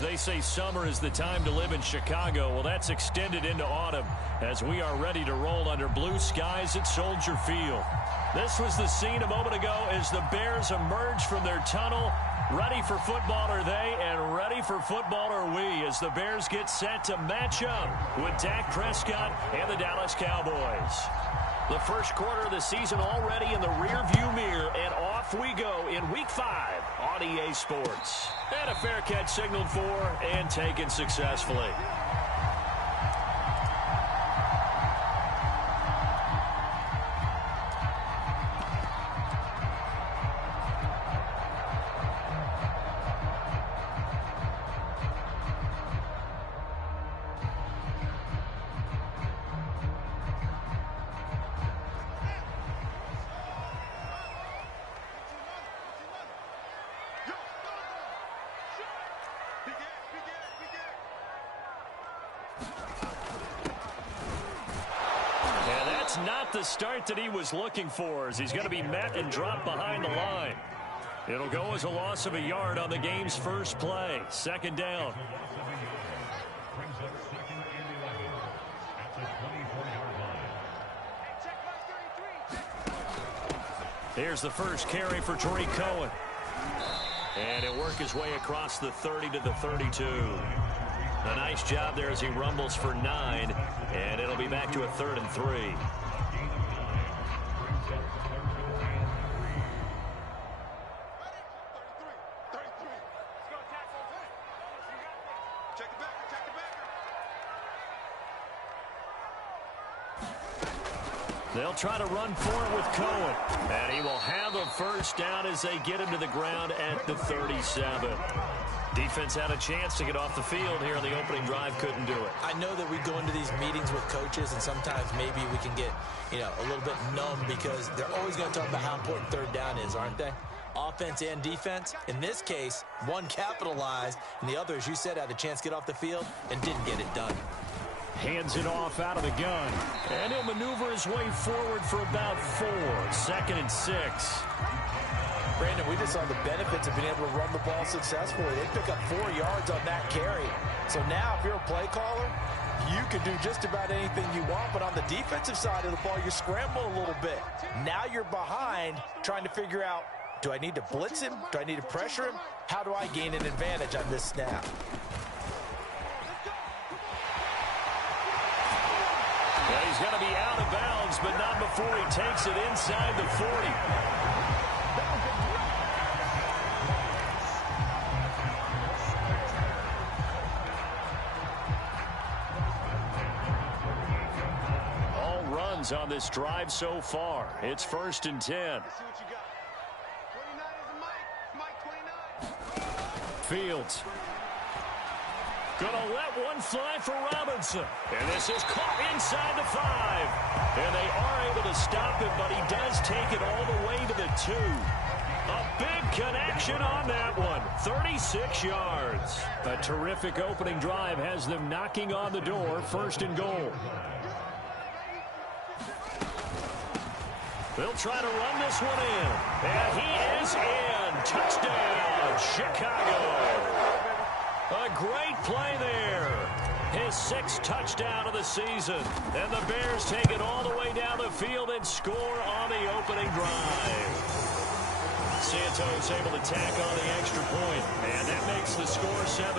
They say summer is the time to live in Chicago. Well, that's extended into autumn as we are ready to roll under blue skies at Soldier Field. This was the scene a moment ago as the Bears emerged from their tunnel. Ready for football are they, and ready for football are we as the Bears get set to match up with Dak Prescott and the Dallas Cowboys. The first quarter of the season already in the rearview mirror, and off we go in Week 5 on EA Sports. And a fair catch signaled for and taken successfully. Not the start that he was looking for, as he's going to be met and dropped behind the line. It'll go as a loss of a yard on the game's first play. Second down. Here's the first carry for Tariq Cohen. And he'll work his way across the 30 to the 32. A nice job there as he rumbles for 9, and it'll be back to a 3rd and 3. They'll try to run for it with Cohen. And he will have a first down as they get him to the ground at the 37. Defense had a chance to get off the field here on the opening drive, couldn't do it. I know that we go into these meetings with coaches, and sometimes maybe we can get, a little bit numb because they're always going to talk about how important third down is, aren't they? Offense and defense. In this case, one capitalized, and the other, as you said, had a chance to get off the field and didn't get it done. Hands it off out of the gun. And he'll maneuver his way forward for about 4. 2nd and 6. Brandon, we just saw the benefits of being able to run the ball successfully. They pick up 4 yards on that carry. So now, if you're a play caller, you can do just about anything you want. But on the defensive side of the ball, you scramble a little bit. Now you're behind trying to figure out, do I need to blitz him? Do I need to pressure him? How do I gain an advantage on this snap? Well, he's going to be out of bounds, but not before he takes it inside the 40. All runs on this drive so far. It's 1st and 10. Fields. Gonna let one fly for Robinson. And this is caught inside the 5. And they are able to stop him, but he does take it all the way to the 2. A big connection on that one. 36 yards. A terrific opening drive has them knocking on the door. 1st and goal. They'll try to run this one in. And he is in. Touchdown, Chicago. A great play there. His 6th touchdown of the season. And the Bears take it all the way down the field and score on the opening drive. Santos able to tack on the extra point. And that makes the score 7-0.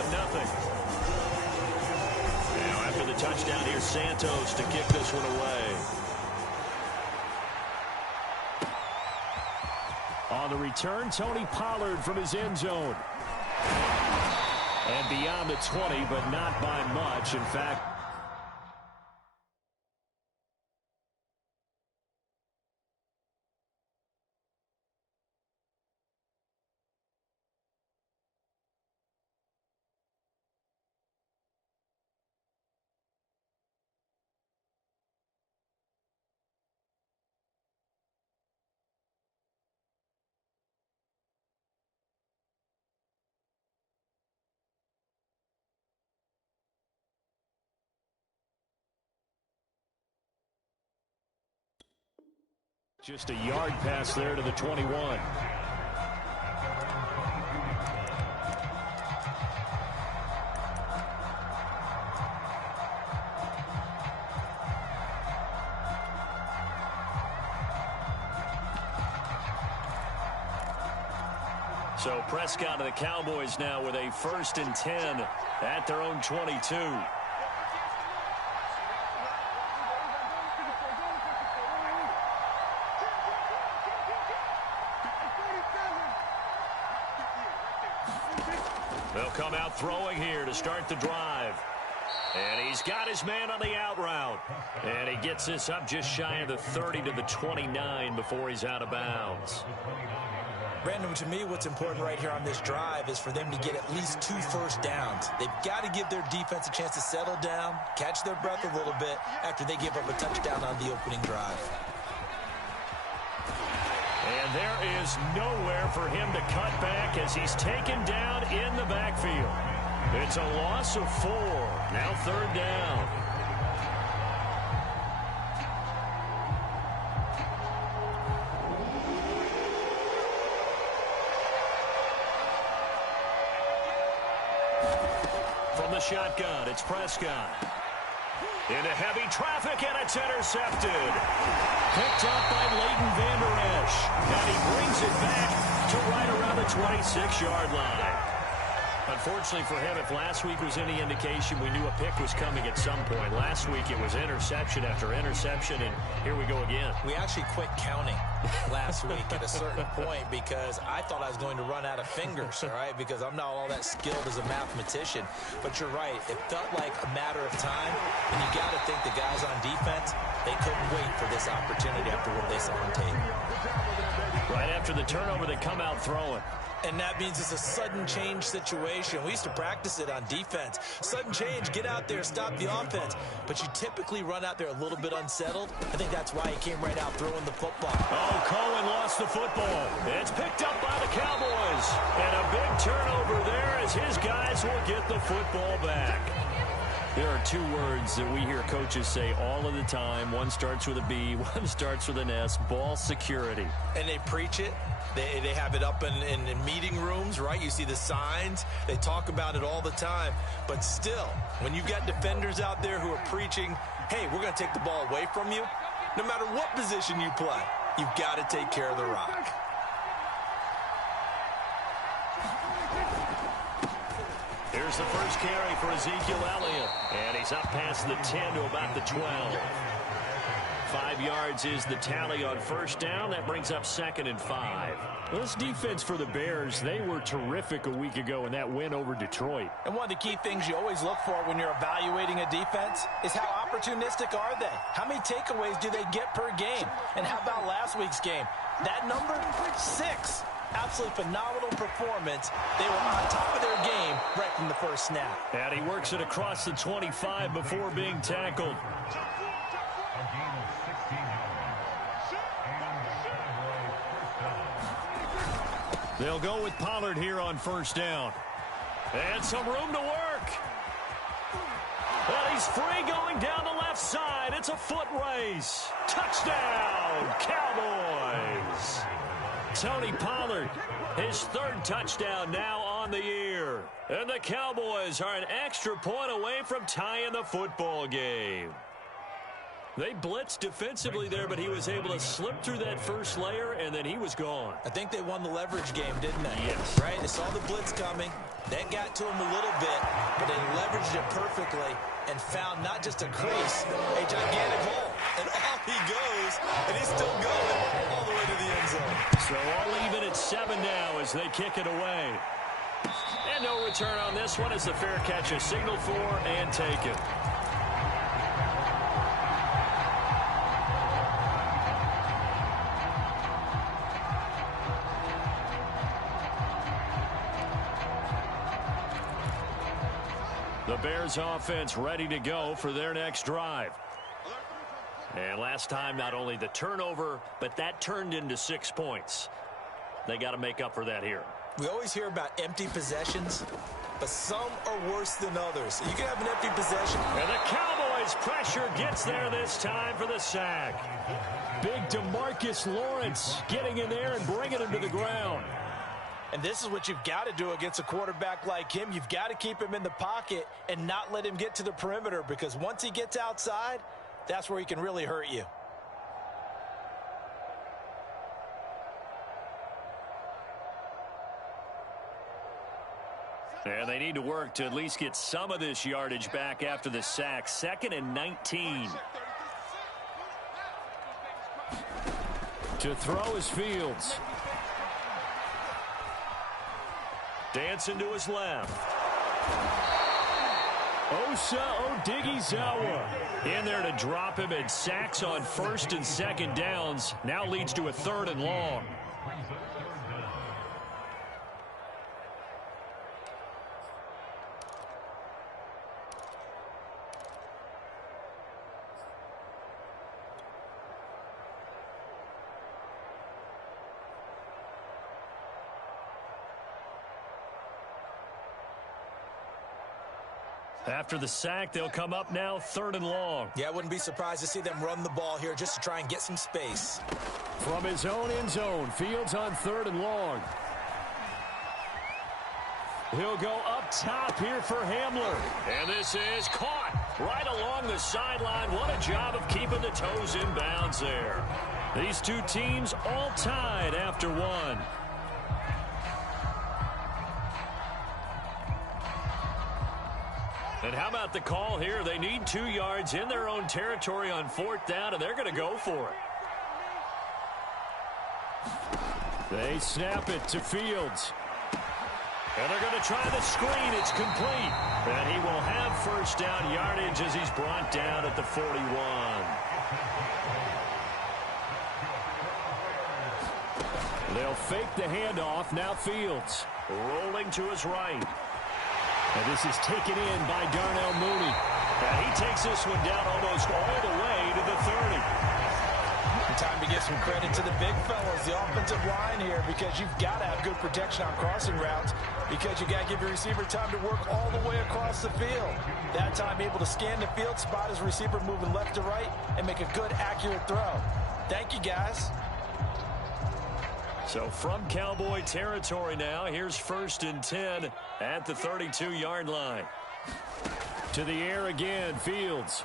Now after the touchdown, here's Santos to kick this one away. On the return, Tony Pollard from his end zone. And beyond the 20, but not by much. In fact, just a yard pass there to the 21. So Prescott of the Cowboys now with a 1st and 10 at their own 22. They'll come out throwing here to start the drive. And he's got his man on the out route. And he gets this up just shy of the 30 to the 29 before he's out of bounds. Brandon, to me, what's important right here on this drive is for them to get at least 2 first downs. They've got to give their defense a chance to settle down, catch their breath a little bit after they give up a touchdown on the opening drive. And there is nowhere for him to cut back as he's taken down in the backfield. It's a loss of 4. Now 3rd down. From the shotgun, it's Prescott. Into heavy traffic, and it's intercepted. Picked up by Leighton Vander Esch. And he brings it back to right around the 26-yard line. Unfortunately for him, if last week was any indication, we knew a pick was coming at some point. Last week it was interception after interception, and here we go again. We actually quit counting last week at a certain point because I thought I was going to run out of fingers, all right, because I'm not all that skilled as a mathematician. But you're right. It felt like a matter of time, and you got to think the guys on defense, they couldn't wait for this opportunity after what they saw on tape. Right after the turnover, they come out throwing. And that means it's a sudden change situation. We used to practice it on defense. Sudden change, get out there, stop the offense. But you typically run out there a little bit unsettled. I think that's why he came right out throwing the football. Oh, Cohen lost the football. It's picked up by the Cowboys. And a big turnover there as his guys will get the football back. There are 2 words that we hear coaches say all of the time. One starts with a B, one starts with an S, ball security. And they preach it. They have it up in meeting rooms, right? You see the signs. They talk about it all the time. But still, when you've got defenders out there who are preaching, hey, we're going to take the ball away from you, no matter what position you play, you've got to take care of the rock. Here's the first carry for Ezekiel Elliott. And he's up past the 10 to about the 12. 5 yards is the tally on first down. That brings up 2nd and 5. Well, this defense for the Bears, they were terrific a week ago in that win over Detroit. And one of the key things you always look for when you're evaluating a defense is how opportunistic are they? How many takeaways do they get per game? And how about last week's game? That number, 6. Absolutely phenomenal performance. They were on top of their game right from the first snap. And he works it across the 25 before being tackled. They'll go with Pollard here on first down. And some room to work. And he's free going down the left side. It's a foot race. Touchdown, Cowboys. Tony Pollard, his 3rd touchdown now on the year. And the Cowboys are an extra point away from tying the football game. They blitzed defensively there, but he was able to slip through that first layer, and then he was gone. I think they won the leverage game, didn't they? Yes. Right? They saw the blitz coming. That got to him a little bit, but they leveraged it perfectly and found not just a crease, a gigantic hole. And off he goes, and he's still going all the way to the end zone. So all even at 7 now as they kick it away. And no return on this one as the fair catch is signaled for and taken. The Bears offense ready to go for their next drive. And last time, not only the turnover, but that turned into 6 points. They got to make up for that here. We always hear about empty possessions, but some are worse than others. You can have an empty possession. And the Cowboys pressure gets there this time for the sack. Big DeMarcus Lawrence getting in there and bringing him to the ground. And this is what you've got to do against a quarterback like him. You've got to keep him in the pocket and not let him get to the perimeter, because once he gets outside, that's where he can really hurt you. And they need to work to at least get some of this yardage back after the sack. 2nd and 19. To throw is Fields. Dancing to his left. Osa Odighizuwa. In there to drop him, and sacks on 1st and 2nd downs. Now leads to a 3rd and long. After the sack, they'll come up now 3rd and long. Yeah, I wouldn't be surprised to see them run the ball here just to try and get some space. From his own end zone, Fields on 3rd and long. He'll go up top here for Hamler. And this is caught right along the sideline. What a job of keeping the toes in bounds there. These two teams all tied after one. And how about the call here? They need 2 yards in their own territory on 4th down, and they're going to go for it. They snap it to Fields. And they're going to try the screen. It's complete. And he will have 1st down yardage as he's brought down at the 41. They'll fake the handoff. Now Fields. Rolling to his right. And this is taken in by Darnell Mooney. And he takes this one down almost all the way to the 30. Time to give some credit to the big fellas, the offensive line here, because you've got to have good protection on crossing routes, because you got to give your receiver time to work all the way across the field. That time able to scan the field, spot his receiver moving left to right, and make a good, accurate throw. Thank you, guys. So from Cowboy territory now, here's 1st and 10 at the 32-yard line. To the air again, Fields.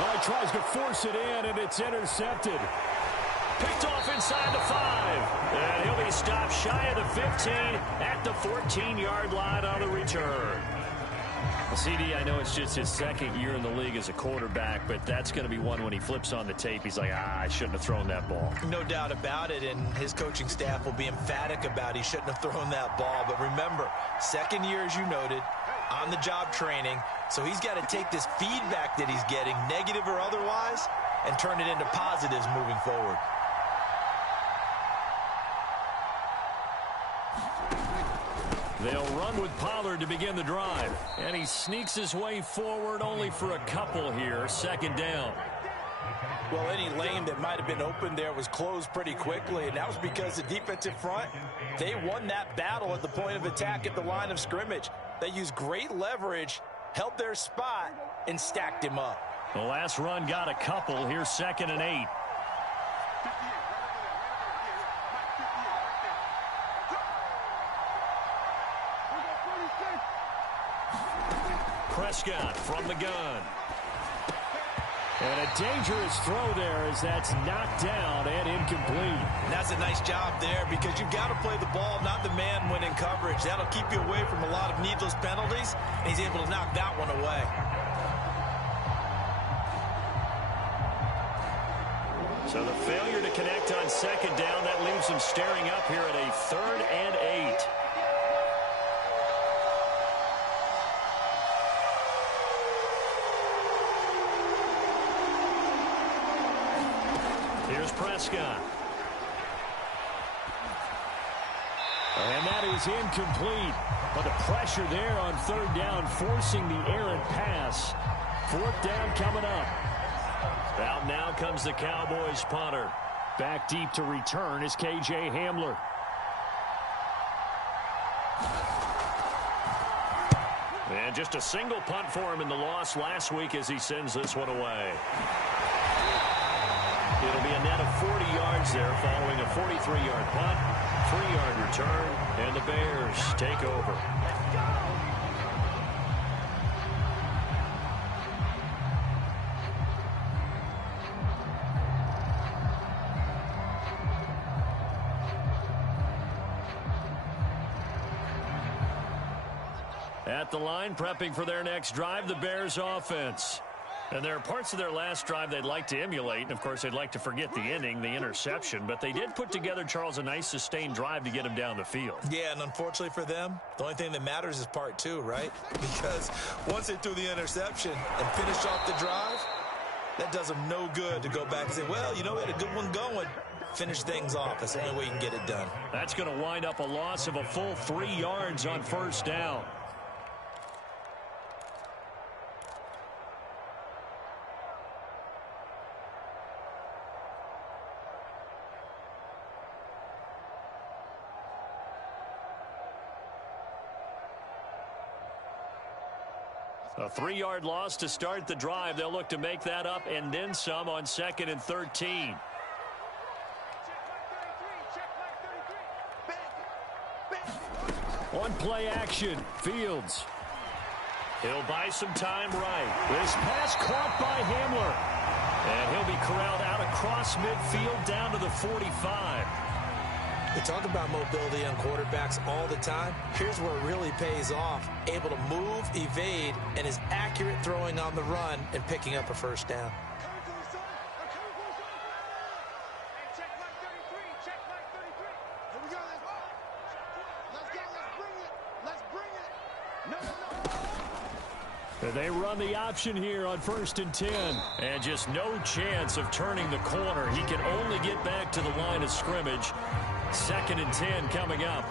Oh, he tries to force it in, and it's intercepted. Picked off inside the 5. And he'll be stopped shy of the 15 at the 14-yard line on the return. Well, CD, I know it's just his 2nd year in the league as a quarterback, but that's going to be one when he flips on the tape. He's like, I shouldn't have thrown that ball. No doubt about it, and his coaching staff will be emphatic about he shouldn't have thrown that ball. But remember, 2nd year, as you noted, on-the-job training, so he's got to take this feedback that he's getting, negative or otherwise, and turn it into positives moving forward. They'll run with Pollard to begin the drive. And he sneaks his way forward only for a couple here. 2nd down. Well, any lane that might have been open there was closed pretty quickly, and that was because the defensive front, they won that battle at the point of attack at the line of scrimmage. They used great leverage, held their spot, and stacked him up. The last run got a couple. Here's 2nd and 8. Prescott from the gun. And a dangerous throw there as that's knocked down and incomplete. And that's a nice job there, because you've got to play the ball, not the man when in coverage. That'll keep you away from a lot of needless penalties, and he's able to knock that one away. So the failure to connect on 2nd down, that leaves him staring up here at a 3rd and 8. Here's Prescott. And that is incomplete. But the pressure there on 3rd down, forcing the errant pass. 4th down coming up. Out now comes the Cowboys punter. Back deep to return is K.J. Hamler. And just a single punt for him in the loss last week as he sends this one away. It'll be a net of 40 yards there following a 43-yard punt, 3-yard return, and the Bears take over. At the line, prepping for their next drive, the Bears offense. And there are parts of their last drive they'd like to emulate. And, of course, they'd like to forget the inning, the interception. But they did put together, Charles, a nice sustained drive to get him down the field. Yeah, and unfortunately for them, the only thing that matters is part two, right? Because once they threw the interception and finished off the drive, that does them no good to go back and say, well, you know, we had a good one going. Finish things off. That's the only way you can get it done. That's going to wind up a loss of a full 3 yards on first down. A 3-yard loss to start the drive. They'll look to make that up and then some on 2nd and 13. On play action, Fields. He'll buy some time right. This pass caught by Hamler. And he'll be corralled out across midfield down to the 45. We talk about mobility on quarterbacks all the time. Here's where it really pays off. Able to move, evade, and is accurate throwing on the run and picking up a first down. They run the option here on 1st and 10. And just no chance of turning the corner. He can only get back to the line of scrimmage. 2nd and 10 coming up.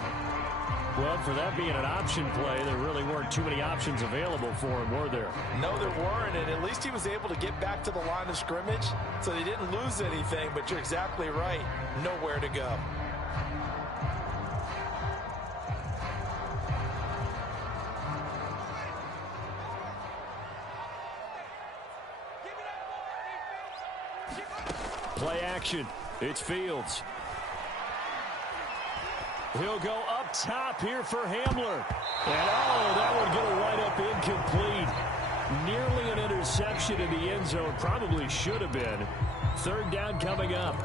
Well, for that being an option play, there really weren't too many options available for him, were there? No, there weren't, and at least he was able to get back to the line of scrimmage, so he didn't lose anything, but you're exactly right. Nowhere to go. Play action. It's Fields. He'll go up top here for Hamler. And, oh, that one going to wind up incomplete. Nearly an interception in the end zone. Probably should have been. 3rd down coming up.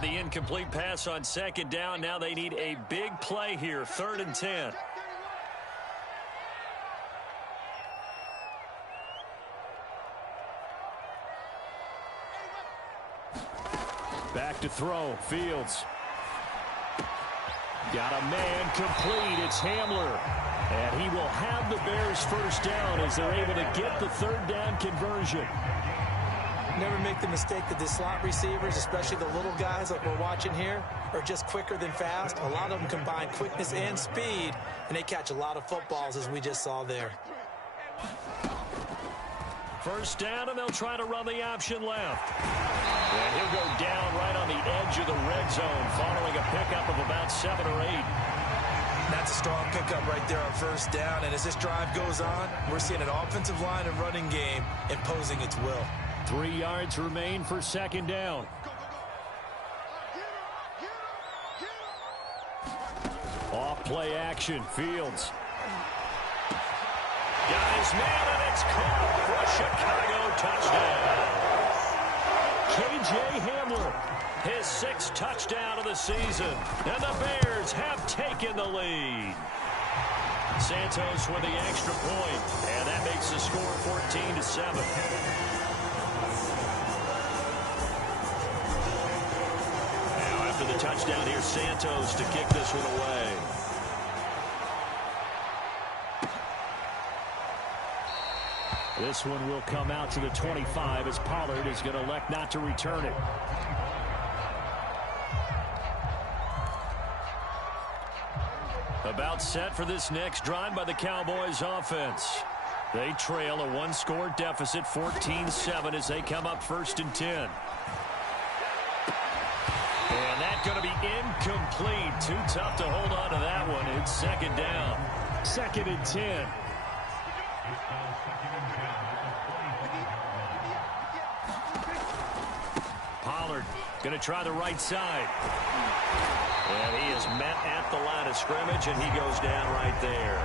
The incomplete pass on 2nd down. Now they need a big play here. 3rd and 10. Back to throw. Fields. Got a man complete. It's Hamler. And he will have the Bears first down as they're able to get the 3rd down conversion. Never make the mistake that the slot receivers, especially the little guys like we're watching here, are just quicker than fast. A lot of them combine quickness and speed, and they catch a lot of footballs, as we just saw there. First down, and they'll try to run the option left. And he'll go down right on the edge of the red zone following a pickup of about 7 or 8. That's a strong pickup right there on first down, and as this drive goes on, we're seeing an offensive line and running game imposing its will. 3 yards remain for 2nd down. Off play action. Fields. Got his man, and it's caught for a Chicago touchdown. K.J. Hamler, his 6th touchdown of the season. And the Bears have taken the lead. Santos with the extra point, and that makes the score 14-7. The touchdown here, Santos to kick this one away. This one will come out to the 25 as Pollard is going to elect not to return it. About set for this next drive by the Cowboys offense. They trail a 1-score deficit, 14-7 as they come up 1st and 10. And that's going to be incomplete. Too tough to hold on to that one. It's 2nd down. 2nd and 10. Pollard going to try the right side. And he is met at the line of scrimmage, and he goes down right there.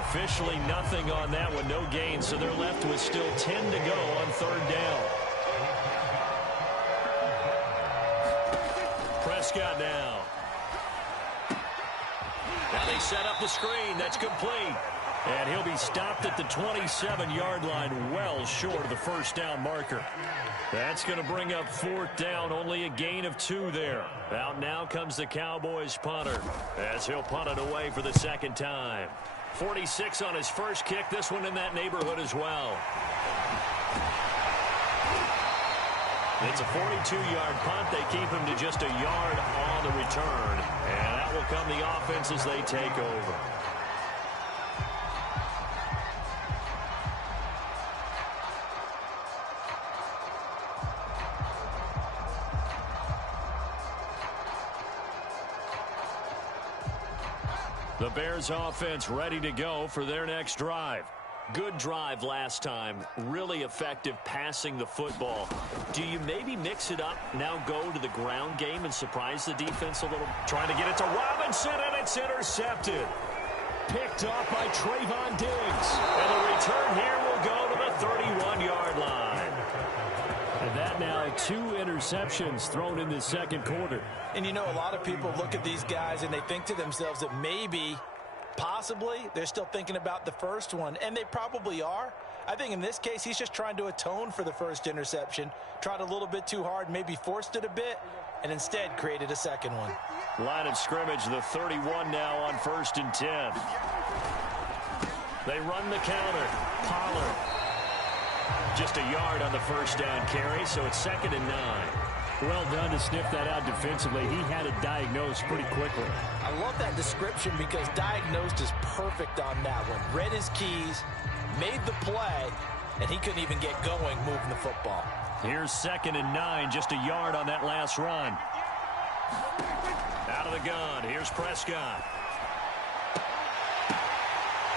Officially nothing on that one, no gain, so they're left with still 10 to go on third down. Prescott now. Now they set up the screen. That's complete. And he'll be stopped at the 27-yard line, well short of the first down marker. That's going to bring up fourth down, only a gain of 2 there. Out now comes the Cowboys punter, as he'll punt it away for the second time. 46 on his first kick, this one in that neighborhood as well. It's a 42-yard punt. They keep him to just a yard on the return. And that will come the offense as they take over. The Bears offense ready to go for their next drive. Good drive last time. Really effective passing the football. Do you maybe mix it up, now go to the ground game and surprise the defense a little? Trying to get it to Robinson, and it's intercepted. Picked off by Trayvon Diggs. And the return here will go to the 31-yard line. And that now 2 interceptions thrown in the second quarter. And you know, a lot of people look at these guys and they think to themselves that maybe, possibly, they're still thinking about the first one, and they probably are. I think in this case, he's just trying to atone for the first interception, tried a little bit too hard, maybe forced it a bit, and instead created a second one. Line of scrimmage, the 31 now on 1st and 10. They run the counter. Pollard. Just a yard on the first down carry, so it's 2nd and 9. Well done to sniff that out defensively. He had it diagnosed pretty quickly. I love that description because diagnosed is perfect on that one. Read his keys, made the play, and he couldn't even get going moving the football. Here's 2nd and 9, just a yard on that last run. Out of the gun, here's Prescott.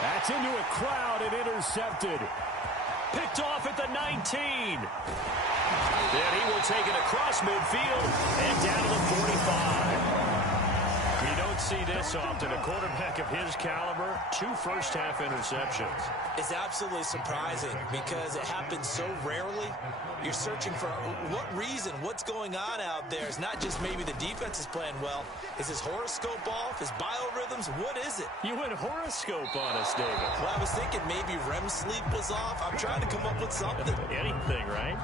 That's into a crowd and intercepted. Picked off at the 19. Then he will take it across midfield and down to the 45. You don't see this often. A quarterback of his caliber, 2 first-half interceptions. It's absolutely surprising because it happens so rarely. You're searching for what reason, what's going on out there. It's not just maybe the defense is playing well. Is his horoscope off? His biorhythms? What is it? You went horoscope on us, David. Well, I was thinking maybe REM sleep was off. I'm trying to come up with something. Anything, right?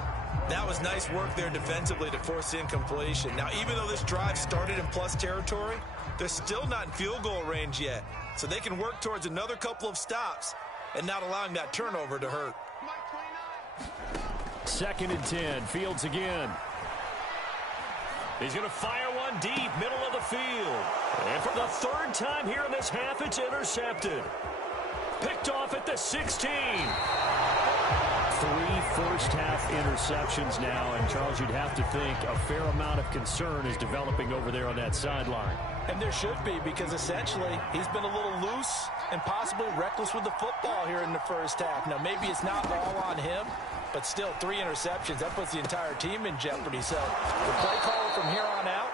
That was nice work there defensively to force incompletion. Now, even though this drive started in plus territory, they're still not in field goal range yet. So they can work towards another couple of stops and not allowing that turnover to hurt. 2nd and 10. Fields again. He's going to fire one deep, middle of the field. And for the 3rd time here in this half, it's intercepted. Picked off at the 16. 3 first-half interceptions now, and Charles, you'd have to think a fair amount of concern is developing over there on that sideline. And there should be, because essentially he's been a little loose and possibly reckless with the football here in the first half. Now, maybe it's not all on him, but still 3 interceptions. That puts the entire team in jeopardy. So the play caller from here on out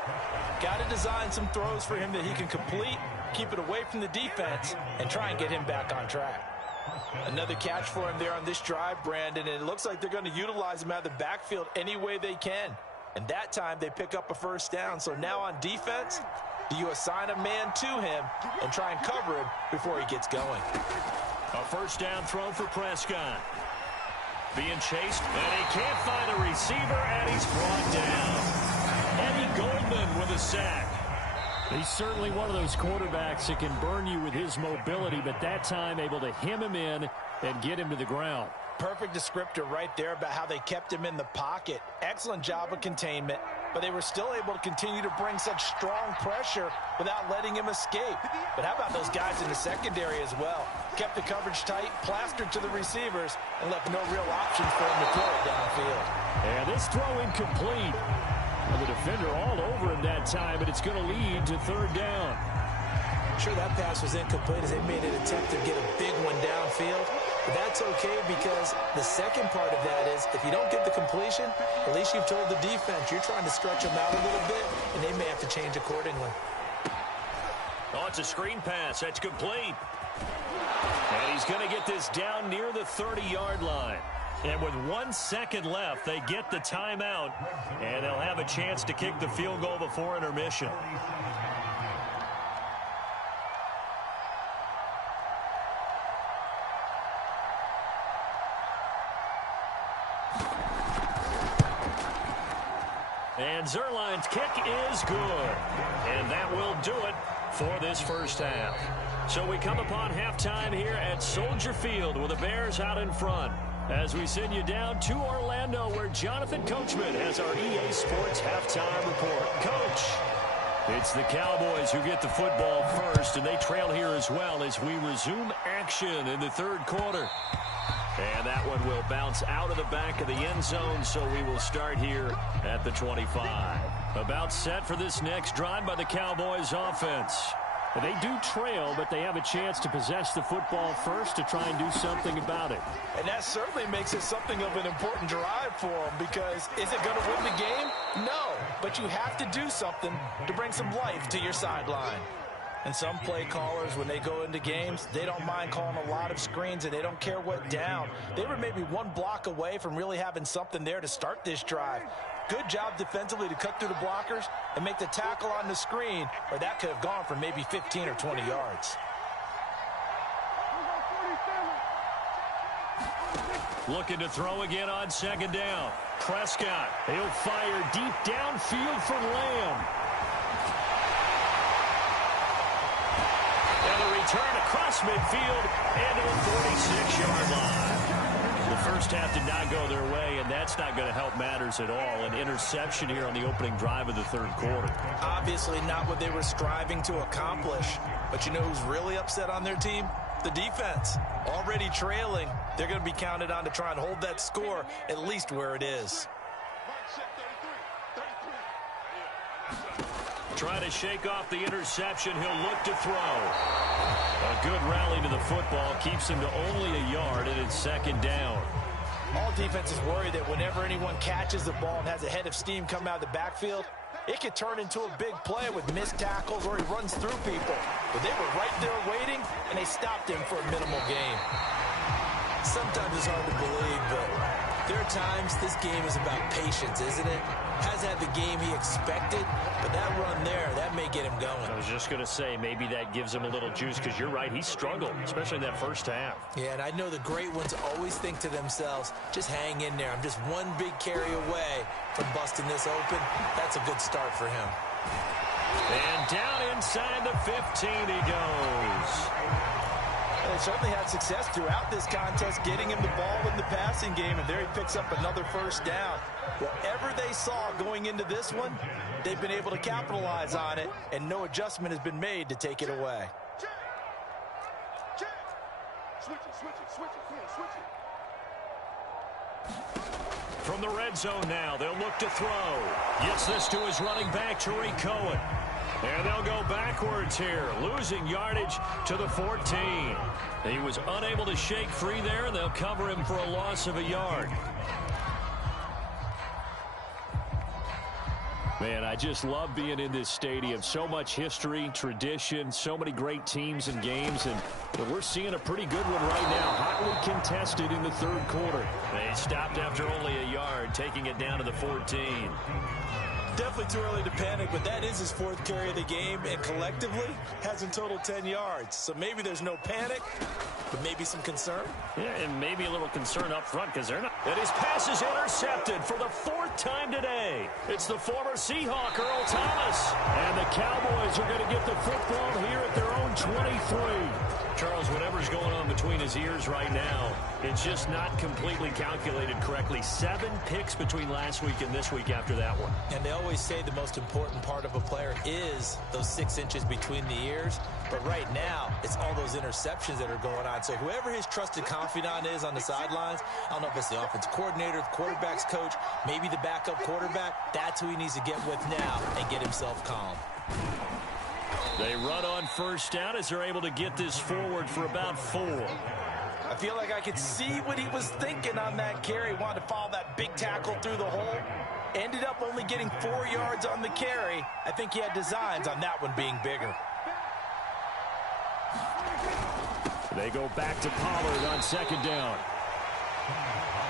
got to design some throws for him that he can complete, keep it away from the defense, and try and get him back on track. Another catch for him there on this drive, Brandon, and it looks like they're going to utilize him out of the backfield any way they can. And that time they pick up a first down. So now on defense, do you assign a man to him and try and cover him before he gets going? A first down throw for Prescott. Being chased, and he can't find a receiver, and he's brought down. Eddie Goldman with a sack. He's certainly one of those quarterbacks that can burn you with his mobility, but that time able to hem him in and get him to the ground. Perfect descriptor right there about how they kept him in the pocket. Excellent job of containment, but they were still able to continue to bring such strong pressure without letting him escape. But how about those guys in the secondary as well? Kept the coverage tight, plastered to the receivers, and left no real options for him to throw it downfield. And this throw incomplete. And the defender all over him that time, but it's going to lead to 3rd down. Sure, that pass was incomplete as they made an attempt to get a big one downfield. But that's okay because the second part of that is if you don't get the completion, at least you've told the defense you're trying to stretch them out a little bit, and they may have to change accordingly. Oh, it's a screen pass. That's complete. And he's going to get this down near the 30-yard line. And with 1 second left, they get the timeout, and they'll have a chance to kick the field goal before intermission. And Zerline's kick is good. And that will do it for this first half. So we come upon halftime here at Soldier Field with the Bears out in front. As we send you down to Orlando, where Jonathan Coachman has our EA Sports halftime report. Coach, it's the Cowboys who get the football first, and they trail here as well as we resume action in the third quarter. And that one will bounce out of the back of the end zone, so we will start here at the 25. About set for this next drive by the Cowboys offense. They do trail, but they have a chance to possess the football first to try and do something about it. And that certainly makes it something of an important drive for them, because is it going to win the game? No, but you have to do something to bring some life to your sideline. And some play callers, when they go into games, they don't mind calling a lot of screens, and they don't care what down. They were maybe one block away from really having something there to start this drive. Good job defensively to cut through the blockers and make the tackle on the screen, or that could have gone for maybe 15 or 20 yards. Looking to throw again on second down. Prescott. He'll fire deep downfield for Lamb. And a return across midfield and to the 46-yard line. The first half did not go their way, and that's not going to help matters at all. An interception here on the opening drive of the third quarter. Obviously not what they were striving to accomplish. But you know who's really upset on their team? The defense. Already trailing. They're going to be counted on to try and hold that score at least where it is. Trying to shake off the interception. He'll look to throw. A good rally to the football keeps him to only a yard, and it's second down. All defenses worry that whenever anyone catches the ball and has a head of steam come out of the backfield, it could turn into a big play with missed tackles or he runs through people. But they were right there waiting, and they stopped him for a minimal gain. Sometimes it's hard to believe, but there are times this game is about patience, isn't it? Hasn't had the game he expected, but that run there, that may get him going. I was just going to say, maybe that gives him a little juice, because you're right, he struggled, especially in that first half. Yeah, and I know the great ones always think to themselves, just hang in there. I'm just one big carry away from busting this open. That's a good start for him. And down inside the 15 he goes. They certainly had success throughout this contest getting him the ball in the passing game, and there he picks up another first down. Whatever they saw going into this one, they've been able to capitalize on it, and no adjustment has been made to take it away. From the red zone now, they'll look to throw. Gets this to his running back, Tariq Cohen. And they'll go backwards here, losing yardage to the 14. He was unable to shake free there, and they'll cover him for a loss of a yard. Man, I just love being in this stadium. So much history, tradition, so many great teams and games, and we're seeing a pretty good one right now. Hotly contested in the third quarter. They stopped after only a yard, taking it down to the 14. Definitely too early to panic, but that is his fourth carry of the game, and collectively has in total 10 yards. So maybe there's no panic, but maybe some concern. Yeah, and maybe a little concern up front because they're not. And his pass is intercepted for the fourth time today. It's the former Seahawk, Earl Thomas. And the Cowboys are going to get the football here at their own 23. Charles, whatever's going on between his ears right now, it's just not completely calculated correctly. 7 picks between last week and this week after that one. And they always say the most important part of a player is those 6 inches between the ears. But right now, it's all those interceptions that are going on. So whoever his trusted confidant is on the sidelines, I don't know if it's the offensive coordinator, the quarterback's coach, maybe the backup quarterback, that's who he needs to get with now and get himself calm. They run on first down as they're able to get this forward for about 4. I feel like I could see what he was thinking on that carry. Wanted to follow that big tackle through the hole. Ended up only getting 4 yards on the carry. I think he had designs on that one being bigger. They go back to Pollard on second down.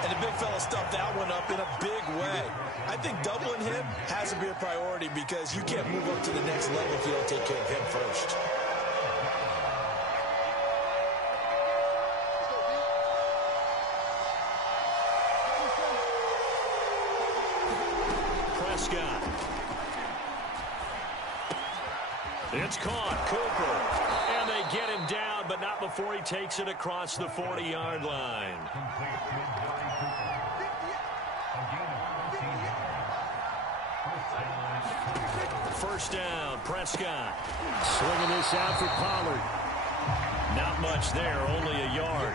And the big fella stuffed that one up in a big way. I think doubling him has to be a priority because you can't move up to the next level if you don't take care of him first. Prescott. It's caught. Cooper. And they get him down, but not before he takes it across the 40-yard line. First down, Prescott. Slinging this out for Pollard. Not much there, only a yard.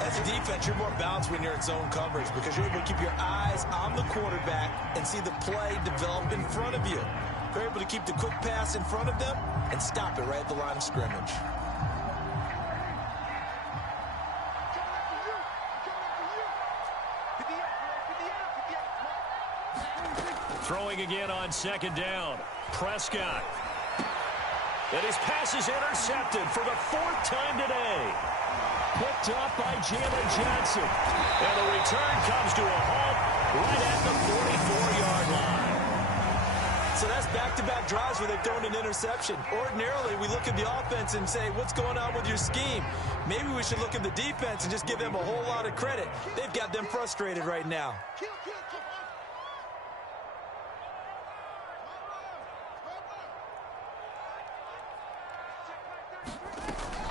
As a defense, you're more balanced when you're in zone coverage because you're able to keep your eyes on the quarterback and see the play develop in front of you. You're able to keep the quick pass in front of them and stop it right at the line of scrimmage. Throwing again on second down. Prescott. And his pass is intercepted for the 4th time today. Picked up by Jalen Johnson. And the return comes to a halt right at the 44-yard line. So that's back-to-back drives where they've thrown an interception. Ordinarily, we look at the offense and say, what's going on with your scheme? Maybe we should look at the defense and just give them a whole lot of credit. They've got them frustrated right now.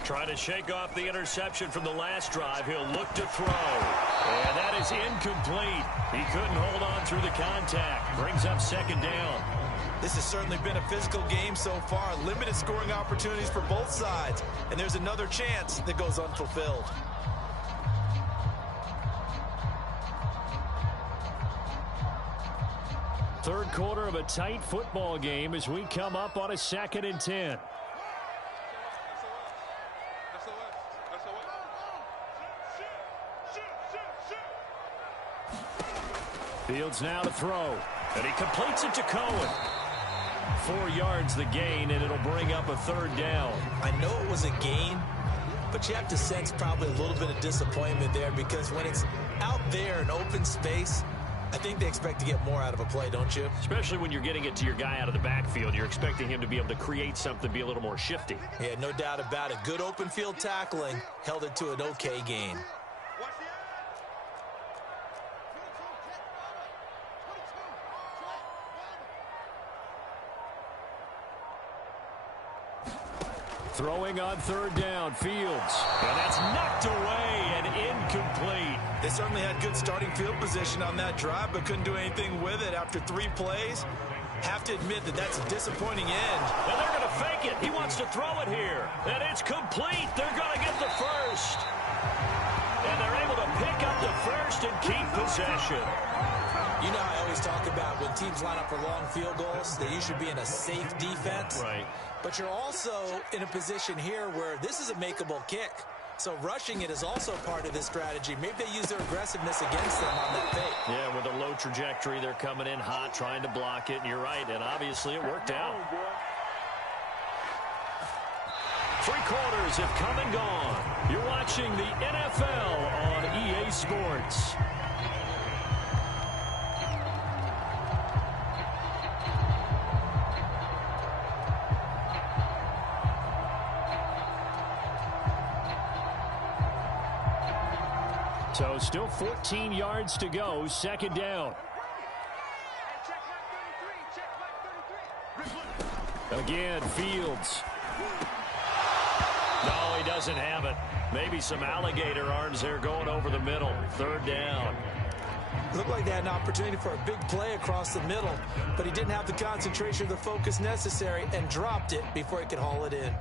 Trying to shake off the interception from the last drive. He'll look to throw. And that is incomplete. He couldn't hold on through the contact. Brings up second down. This has certainly been a physical game so far. Limited scoring opportunities for both sides. And there's another chance that goes unfulfilled. Third quarter of a tight football game as we come up on a 2nd and 10. Fields now to throw. And he completes it to Cohen. 4 yards the gain, and it'll bring up a 3rd down. I know it was a gain, but you have to sense probably a little bit of disappointment there because when it's out there in open space, I think they expect to get more out of a play, don't you? Especially when you're getting it to your guy out of the backfield. You're expecting him to be able to create something, be a little more shifty. Yeah, no doubt about it. Good open field tackling held it to an okay gain. Throwing on 3rd down, Fields. And that's knocked away and incomplete. They certainly had good starting field position on that drive, but couldn't do anything with it after 3 plays. Have to admit that that's a disappointing end. And they're going to fake it. He wants to throw it here. And it's complete. They're going to get the first. And they're able to pick up the first and keep possession. You know how I always talk about when teams line up for long field goals, that you should be in a safe defense. Right. But you're also in a position here where this is a makeable kick. So rushing it is also part of this strategy. Maybe they use their aggressiveness against them on that fake. Yeah, with a low trajectory, they're coming in hot, trying to block it. And you're right, and obviously it worked out. 3 quarters have come and gone. You're watching the NFL on EA Sports. So still 14 yards to go, 2nd down. Again, Fields. No, he doesn't have it. Maybe some alligator arms there going over the middle. 3rd down. Looked like they had an opportunity for a big play across the middle, but he didn't have the concentration or the focus necessary and dropped it before he could haul it in.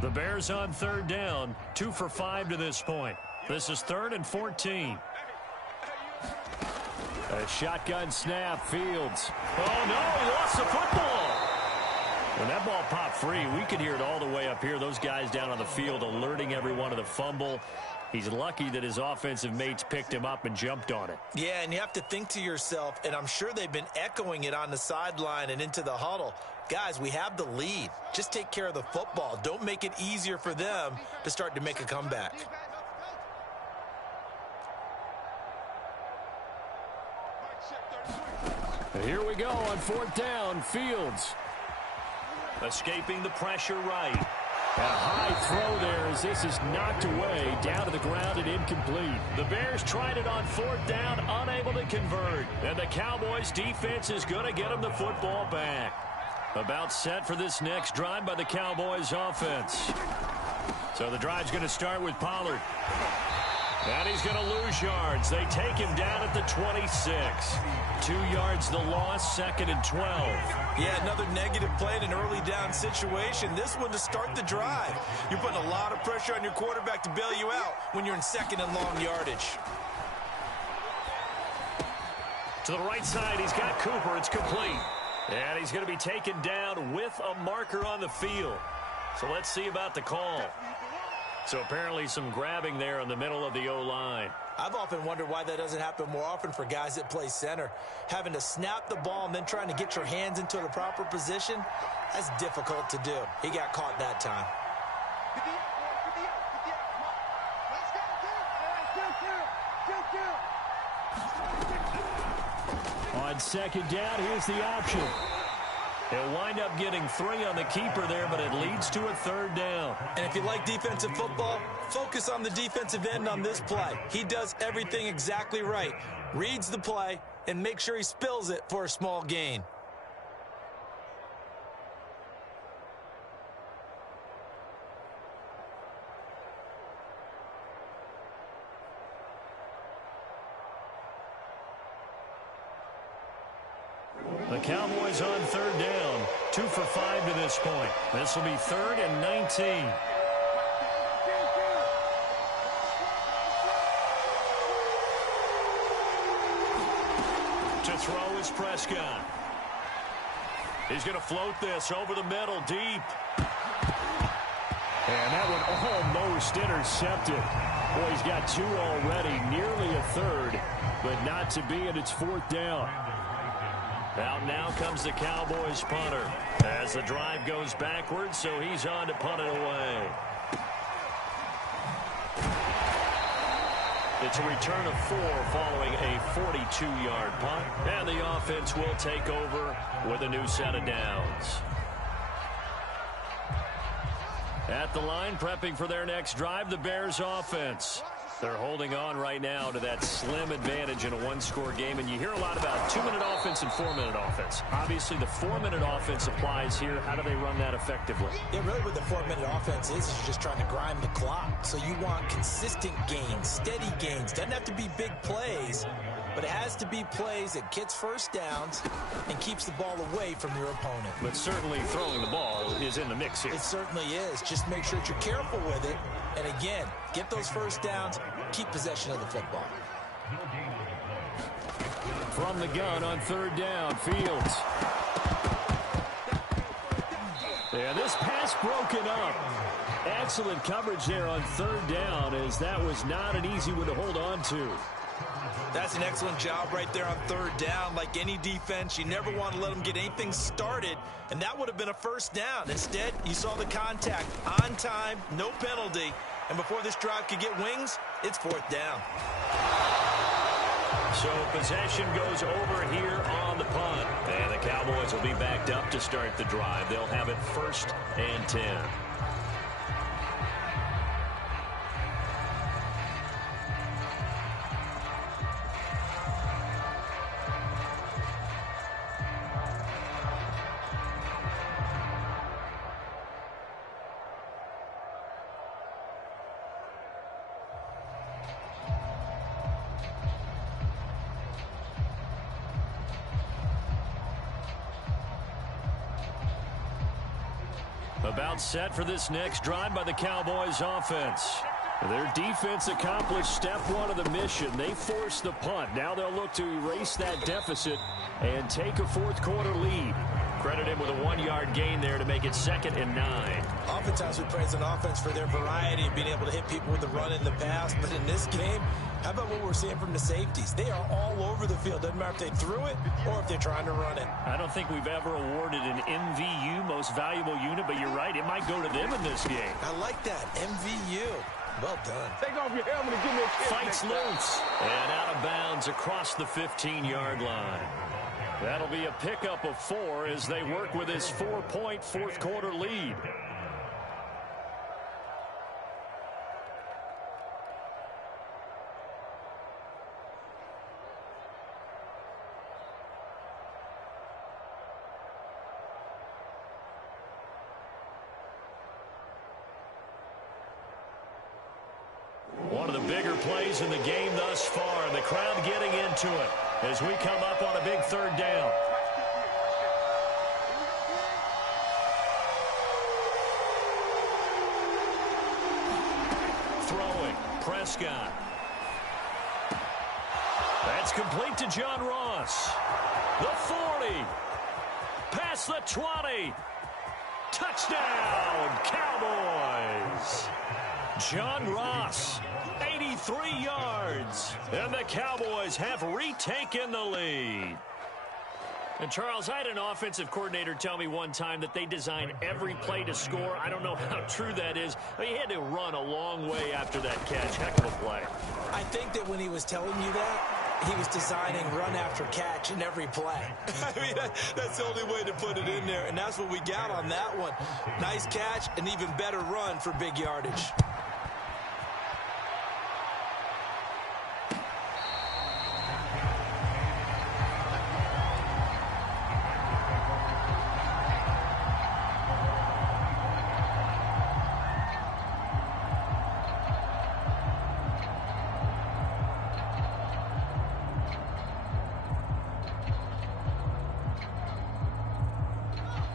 The Bears on 3rd down, 2 for 5 to this point. This is 3rd and 14. A shotgun snap, Fields. Oh, no, he lost the football. When that ball popped free, we could hear it all the way up here. Those guys down on the field alerting everyone of the fumble. He's lucky that his offensive mates picked him up and jumped on it. Yeah, and you have to think to yourself, and I'm sure they've been echoing it on the sideline and into the huddle. Guys, we have the lead. Just take care of the football. Don't make it easier for them to start to make a comeback. Here we go on 4th down. Fields. Escaping the pressure right. A high throw there as this is knocked away, down to the ground and incomplete. The Bears tried it on 4th down, unable to convert. And the Cowboys defense is going to get them the football back. About set for this next drive by the Cowboys offense. So the drive's going to start with Pollard. And he's going to lose yards. They take him down at the 26. 2 yards the loss, 2nd and 12. Yeah, another negative play in an early down situation. This one to start the drive. You're putting a lot of pressure on your quarterback to bail you out when you're in 2nd and long yardage. To the right side, he's got Cooper. It's complete. And he's going to be taken down with a marker on the field. So let's see about the call. So apparently some grabbing there in the middle of the O-line. I've often wondered why that doesn't happen more often for guys that play center. Having to snap the ball and then trying to get your hands into the proper position, that's difficult to do. He got caught that time. On 2nd down, here's the option. He'll wind up getting 3 on the keeper there, but it leads to a 3rd down. And if you like defensive football, focus on the defensive end on this play. He does everything exactly right. Reads the play and make sure he spills it for a small gain. The Cowboys on 3rd down. 2 for 5 to this point. This will be 3rd and 19. To throw is Prescott. He's going to float this over the middle, deep. And that one almost intercepted. Boy, he's got 2 already, nearly a 3rd, but not to be, and it's 4th down. Out now comes the Cowboys punter as the drive goes backwards, so he's on to punt it away. It's a return of 4 following a 42-yard punt, and the offense will take over with a new set of downs. At the line, prepping for their next drive, the Bears offense. They're holding on right now to that slim advantage in a one-score game, and you hear a lot about 2-minute offense and 4-minute offense. Obviously, the 4-minute offense applies here. How do they run that effectively? Yeah, really what the 4-minute offense is you're just trying to grind the clock. So you want consistent gains, steady gains. Doesn't have to be big plays, but it has to be plays that gets first downs and keeps the ball away from your opponent. But certainly throwing the ball is in the mix here. It certainly is. Just make sure that you're careful with it. And again, get those first downs, keep possession of the football. From the gun on 3rd down, Fields. And this pass broken up. Excellent coverage there on 3rd down, as that was not an easy one to hold on to. That's an excellent job right there on 3rd down. Like any defense, you never want to let them get anything started, and that would have been a first down. Instead, you saw the contact on time, no penalty, and before this drive could get wings, it's 4th down. So possession goes over here on the punt, and the Cowboys will be backed up to start the drive. They'll have it 1st and 10. About set for this next drive by the Cowboys offense. Their defense accomplished step one of the mission. They forced the punt. Now they'll look to erase that deficit and take a fourth-quarter lead. Credit him with a 1-yard gain there to make it 2nd and 9. Oftentimes we praise an offense for their variety of being able to hit people with the run in the pass. But in this game, how about what we're seeing from the safeties? They are all over the field. Doesn't matter if they threw it or if they're trying to run it. I don't think we've ever awarded an MVU, most valuable unit, but you're right. It might go to them in this game. I like that. MVU. Well done. Take off your helmet and give me a kiss. Fights loose. And out of bounds across the 15-yard line. That'll be a pickup of 4 as they work with his 4-point fourth-quarter lead. One of the bigger plays in the game thus far, and the crowd getting into it as we come up on a big 3rd down. Throwing, Prescott. That's complete to John Ross. The 40. Past the 20. Touchdown, Cowboys. John Ross, 83 yards, and the Cowboys have retaken the lead. And, Charles, I had an offensive coordinator tell me one time that they design every play to score. I don't know how true that is. I mean, he had to run a long way after that catch. Heck of a play. I think that when he was telling you that, he was designing run after catch in every play. I mean, that's the only way to put it in there, and that's what we got on that one. Nice catch, an even better run for big yardage.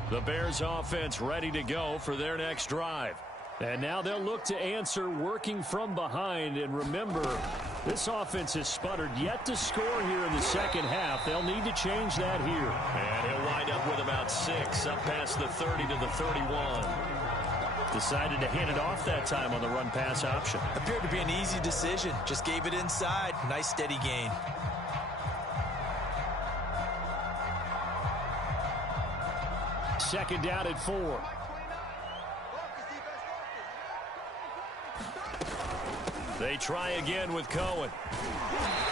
The Bears offense ready to go for their next drive. And now they'll look to answer working from behind. And remember, this offense has sputtered yet to score here in the second half. They'll need to change that here. And he'll wind up with about 6 up past the 30 to the 31. Decided to hand it off that time on the run-pass option. Appeared to be an easy decision. Just gave it inside. Nice steady gain. Second down at 4. They try again with Cohen.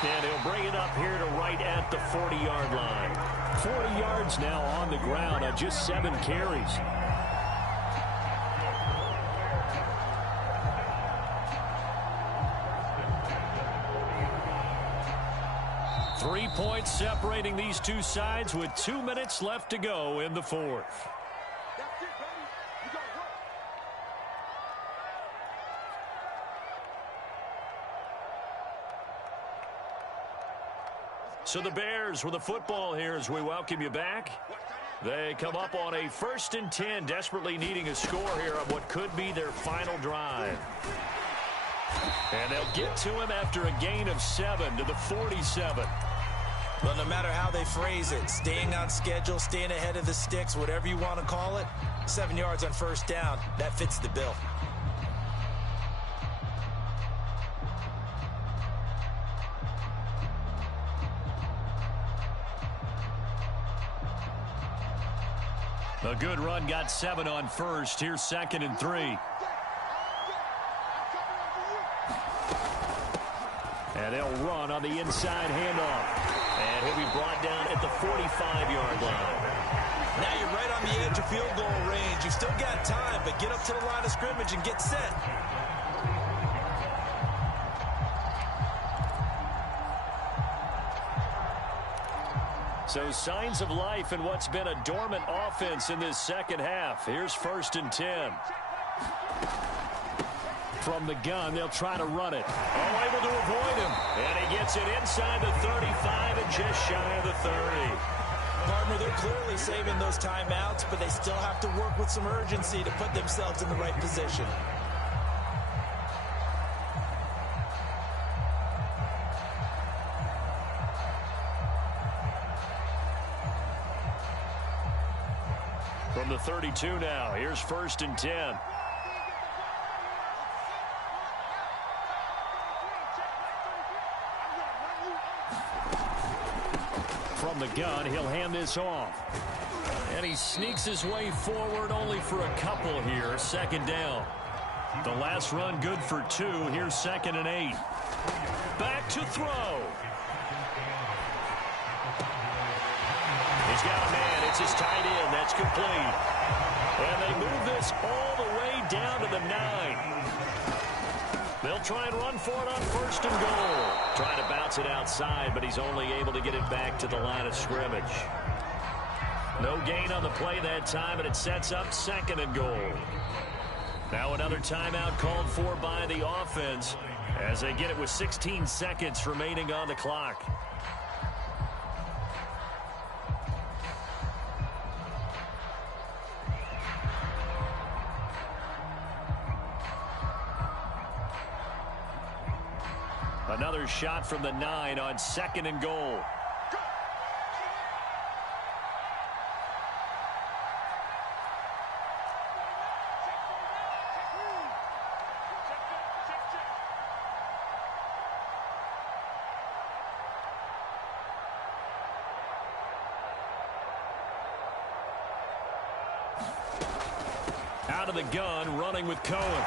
And he'll bring it up here to right at the 40-yard line. 40 yards now on the ground on just 7 carries. Three points separating these two sides with 2 minutes left to go in the 4th. So the Bears with the football here as we welcome you back. They come up on a 1st and 10, desperately needing a score here on what could be their final drive. And they'll get to him after a gain of 7 to the 47. Well, no matter how they phrase it, staying on schedule, staying ahead of the sticks, whatever you want to call it, 7 yards on 1st down, that fits the bill. A good run got 7 on 1st. Here's 2nd and 3. And they'll run on the inside handoff. And he'll be brought down at the 45-yard line. Now you're right on the edge of field goal range. You've still got time, but get up to the line of scrimmage and get set. So signs of life in what's been a dormant offense in this second half. Here's 1st and 10. From the gun, they'll try to run it. Oh, able to avoid him. And he gets it inside the 35 and just shy of the 30. Partner, they're clearly saving those timeouts, but they still have to work with some urgency to put themselves in the right position. 32 now. Here's 1st and 10. From the gun, he'll hand this off. And he sneaks his way forward only for a couple here. 2nd down. The last run good for 2. Here's 2nd and 8. Back to throw. He's got a man. It's his tight end. That's complete. And they move this all the way down to the 9. They'll try and run for it on 1st and goal. Trying to bounce it outside, but he's only able to get it back to the line of scrimmage. No gain on the play that time, and it sets up 2nd and goal. Now another timeout called for by the offense as they get it with 16 seconds remaining on the clock. Another shot from the 9 on 2nd and goal. Out of the gun, running with Cohen.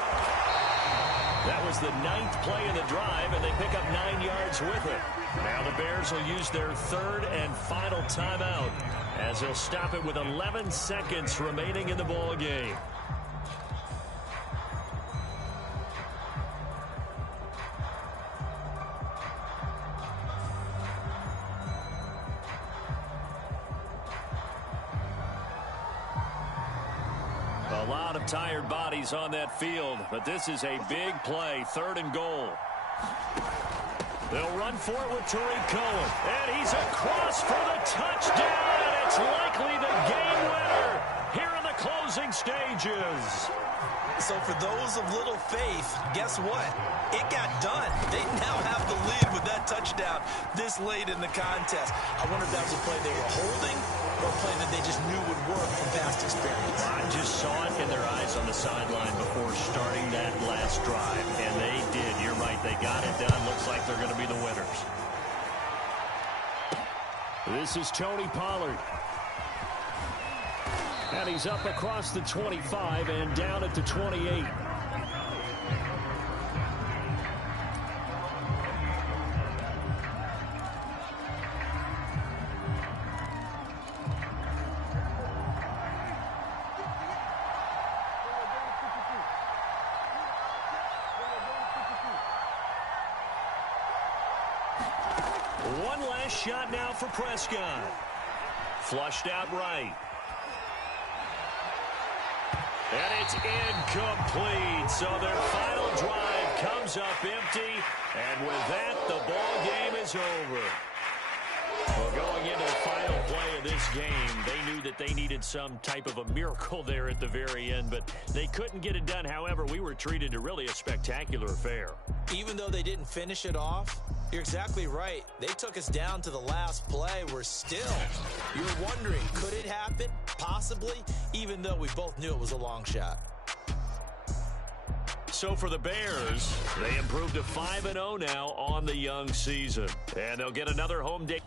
That was the 9th play in the drive, and they pick up 9 yards with it. Now the Bears will use their 3rd and final timeout as they'll stop it with 11 seconds remaining in the ball game. A lot of tired bodies on that field, but this is a big play. 3rd and goal. They'll run for it with Tariq Cohen. And he's across for the touchdown, and it's likely the game winner here in the closing stages. So for those of little faith, guess what? It got done. They now have the lead with that touchdown this late in the contest. I wonder if that was a play they were holding or a play that they just knew would work from past experience. I just saw it in their eyes on the sideline before starting that last drive, and they did. You're right. They got it done. Looks like they're going to be the winners. This is Tony Pollard. And he's up across the 25 and down at the 28. One last shot now for Prescott. Flushed out right. And it's incomplete. So their final drive comes up empty. And with that, the ball game is over. Well, going into the final play of this game, they knew that they needed some type of a miracle there at the very end, but they couldn't get it done. However, we were treated to really a spectacular affair. Even though they didn't finish it off, you're exactly right. They took us down to the last play. We're still, you're wondering, could it happen? Possibly, even though we both knew it was a long shot. So for the Bears, they improved to 5-0 now on the young season. And they'll get another home day.